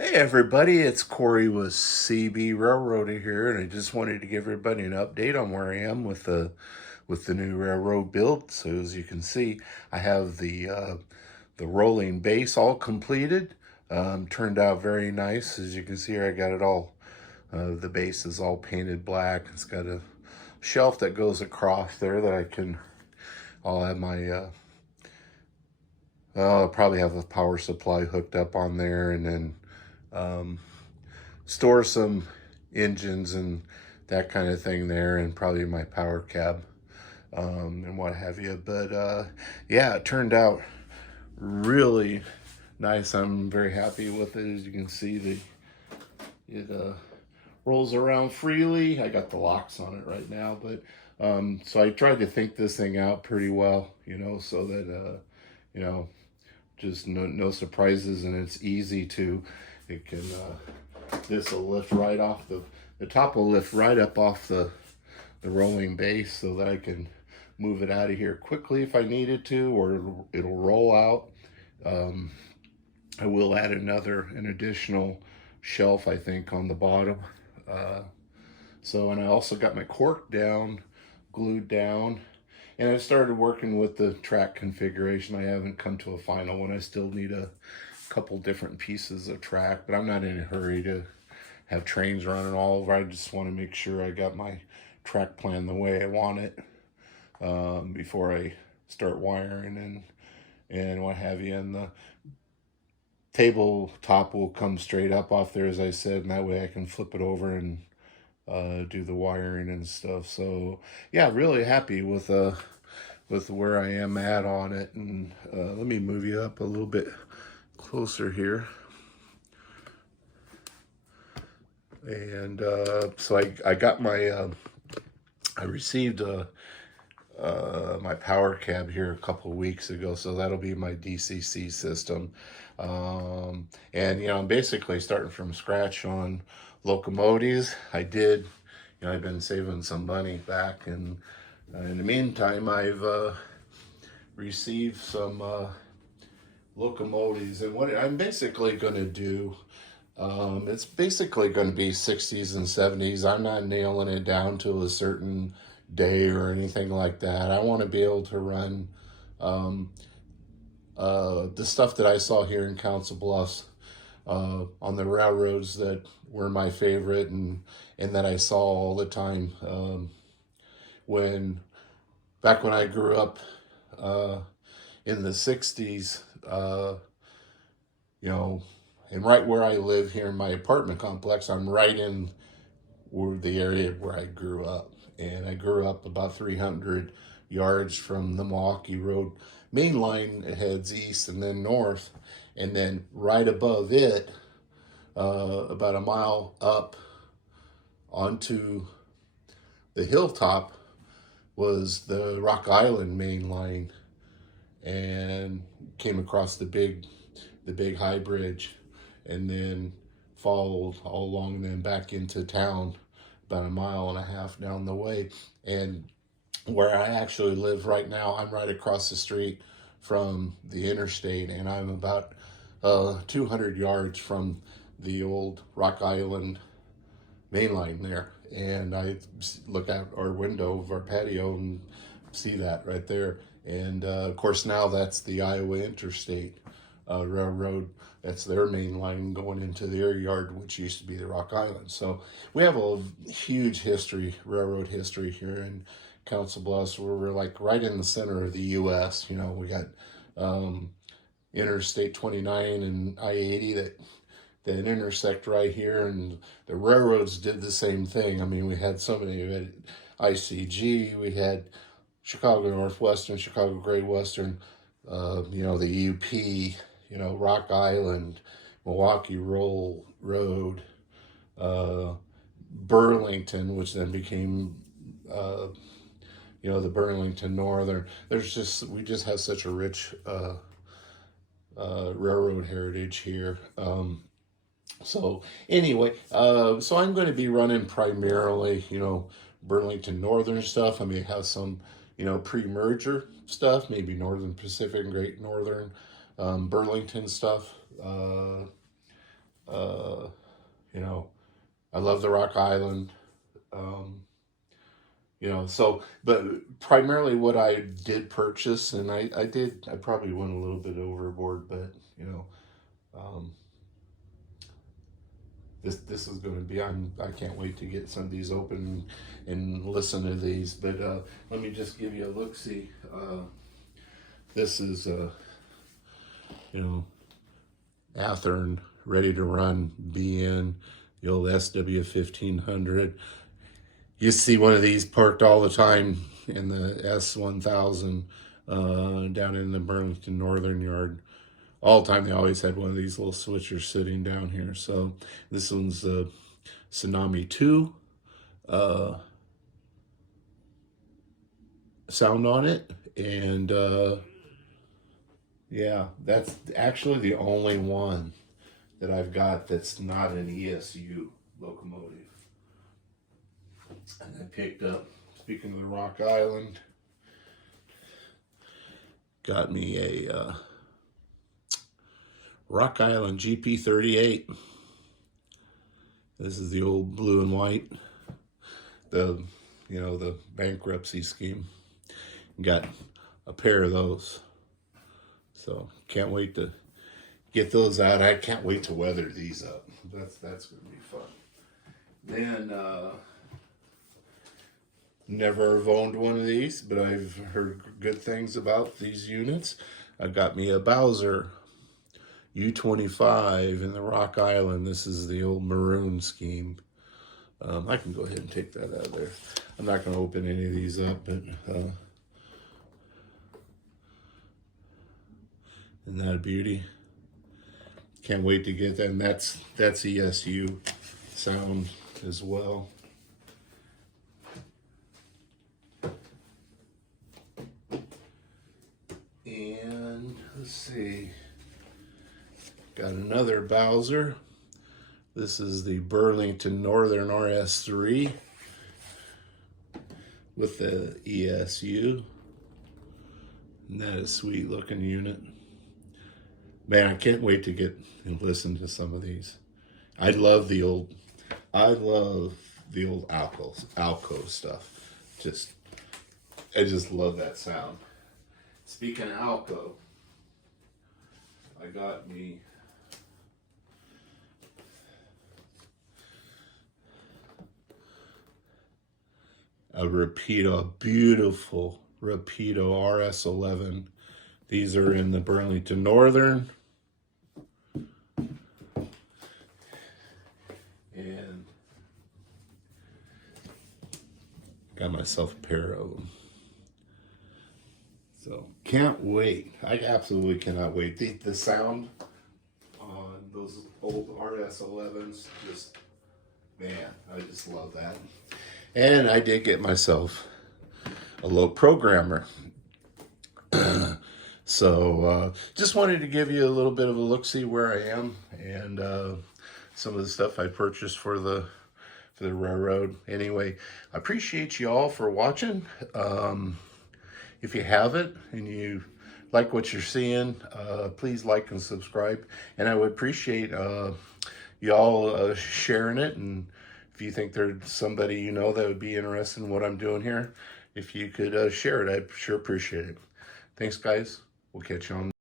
Hey everybody, it's Corey with CB Railroader here, and I just wanted to give everybody an update on where I am with the new railroad build. So as you can see, I have the rolling base all completed. Turned out very nice. As you can see here, I got it all. The base is all painted black. It's got a shelf that goes across there that I'll have I'll probably have a power supply hooked up on there, and then um, store some engines and that kind of thing there, and probably my power cab and what have you. But yeah, it turned out really nice. I'm very happy with it. As you can see, it rolls around freely. I got the locks on it right now, but so I tried to think this thing out pretty well, so that you know, just no surprises, and it's easy to. It can this will lift right off the top will lift right up off the rolling base, so that I can move it out of here quickly if I needed to, or it'll roll out. Um, I will add an additional shelf, I think, on the bottom. Uh, and I also got my cork down, glued down, and I started working with the track configuration. I haven't come to a final one. I still need a couple different pieces of track, but I'm not in a hurry to have trains running all over. I just want to make sure I got my track plan the way I want it before I start wiring and what have you. And the tabletop will come straight up off there, as I said, and that way I can flip it over and do the wiring and stuff. So yeah, really happy with where I am at on it. And let me move you up a little bit closer here. And so I got I received my power cab here a couple of weeks ago, so that'll be my DCC system. And I'm basically starting from scratch on locomotives. I've been saving some money back, and in the meantime, I've received some locomotives, and what I'm basically going to do. It's basically going to be 60s and 70s. I'm not nailing it down to a certain day or anything like that. I want to be able to run um, the stuff that I saw here in Council Bluffs on the railroads that were my favorite, and that I saw all the time when back when I grew up in the 60s. You know, and right where I live here in my apartment complex, I'm right in the area where I grew up. And I grew up about 300 yards from the Milwaukee Road main line. It heads east and then north. And then right above it, about a mile up onto the hilltop, was the Rock Island main line, and came across the big high bridge, and then followed all along and then back into town about a mile and a half down the way. And where I actually live right now, I'm right across the street from the interstate, and I'm about 200 yards from the old Rock Island main line there. And I look out our window of our patio and see that right there. And of course, now that's the Iowa Interstate Railroad. That's their main line going into their yard, which used to be the Rock Island. So we have a huge railroad history here in Council Bluffs, where we're like right in the center of the U.S. We got Interstate 29 and I-80 that intersect right here, and the railroads did the same thing. I mean, we had ICG, we had Chicago Northwestern, Chicago Great Western, the UP, Rock Island, Milwaukee Road, Burlington, which then became, the Burlington Northern. We just have such a rich railroad heritage here. So anyway, so I'm going to be running primarily, Burlington Northern stuff. I may have some, pre-merger stuff, maybe Northern Pacific and Great Northern, Burlington stuff, You know, I love the Rock Island. You know, so, but primarily what I did purchase, and I probably went a little bit overboard, but, you know, um, this is going to be, I can't wait to get some of these open and listen to these, but let me just give you a look-see. This is, you know, Athearn, ready to run, BN, the old SW1500. You see one of these parked all the time in the S1000 down in the Burlington Northern Yard. All the time they always had one of these little switchers sitting down here. So this one's the Tsunami 2 sound on it. And yeah, that's actually the only one that I've got that's not an ESU locomotive. And I picked up, speaking of the Rock Island, got me a Rock Island GP38. This is the old blue and white, the, you know, the bankruptcy scheme. Got a pair of those. So can't wait to get those out. I can't wait to weather these up. That's going to be fun. Then, never have owned one of these, but I've heard good things about these units. I got me a Bowser U25 in the Rock Island. This is the old maroon scheme. I can go ahead and take that out of there. I'm not going to open any of these up, but isn't that a beauty? Can't wait to get that. And that's ESU sound as well. And let's see, got another Bowser. This is the Burlington Northern RS3 with the ESU. And that is a sweet looking unit. Man, I can't wait to get and listen to some of these. I love the old Alco stuff. I just love that sound. Speaking of Alco, I got me a beautiful Rapido RS11. These are in the Burlington Northern. And got myself a pair of them. So can't wait. I absolutely cannot wait. The sound on those old RS11s, just, man, I just love that. And I did get myself a low programmer. So just wanted to give you a little bit of a look-see where I am and some of the stuff I purchased for the railroad. Anyway, I appreciate you all for watching. If you haven't and you like what you're seeing, please like and subscribe. And I would appreciate y'all sharing it. And if you think there's somebody you know that would be interested in what I'm doing here, if you could share it, I'd sure appreciate it. Thanks, guys. We'll catch you on